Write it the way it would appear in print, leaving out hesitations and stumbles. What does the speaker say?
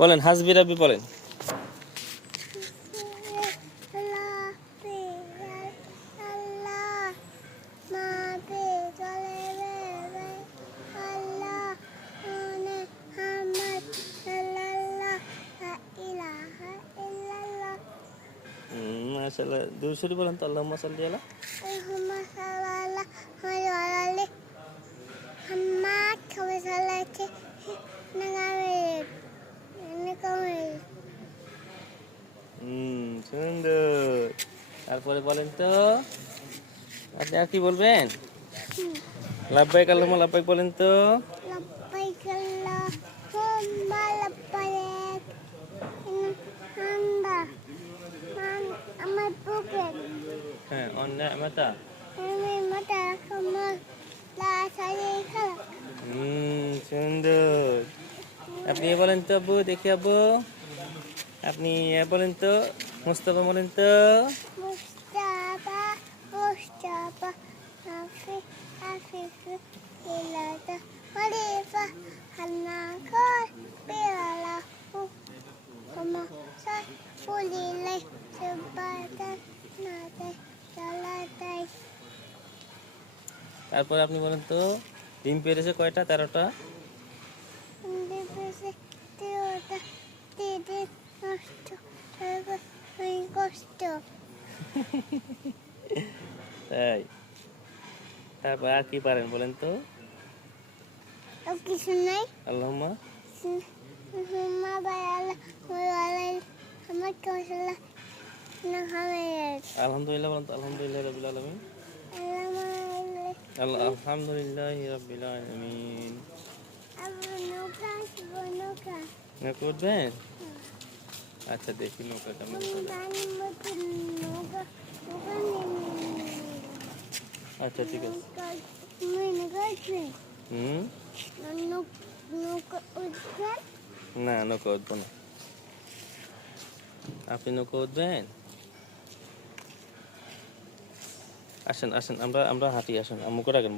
বলেন হাসবি রাব্বি বলেন। মাশাআল্লাহ দুরুদ বলেন তো আল্লাহুম্মা সাল্লি আলা সুন্দর। তারপরে বলেন তো আপনি আর কি বলবেন? লাব্বাইক আল্লাহুম্মা লাব্বাইক বলেন তো। লাব্বাইক আল্লাহুম্মা লাব্বাইক। আমার পকেট হ্যাঁ অন্য মাতা আমি মাথা আমার লা শারীকা। সুন্দর। আপনি বলেন তো আব্বু দেখি আব্বু আপনি বলেন তো মুস্তাফা বলেন তো। মুস্তাফা মুস্তাফা আফিফ আফিফ ইলাদা খলিফা হান্নাকর বিলা কমা সাই ফুলিলে সুবাদান নাতে চালাতাই। তারপর আপনি বলেন তো ডিম পেড়েছে কয়টা? 13টা। তাই তারপর আর কি পারেন বলেন তো? কিছু নাই। আল্লাহুম্মা আলহামদুলিল্লাহ বলেন তো। আলহামদুলিল্লাহ রাব্বিল আলামিন। আলহামদুলিল্লাহি রাব্বিল আলামিন। নৌকা উঠবেন? আচ্ছা দেখি নৌকা কেমন চলে। আচ্ছা ঠিক আছে। না নৌকা উঠবো না। আপনি নৌকা উঠবেন? আসেন আসেন আমরা হাঁটি আসেন আম্মুকে রাখেন।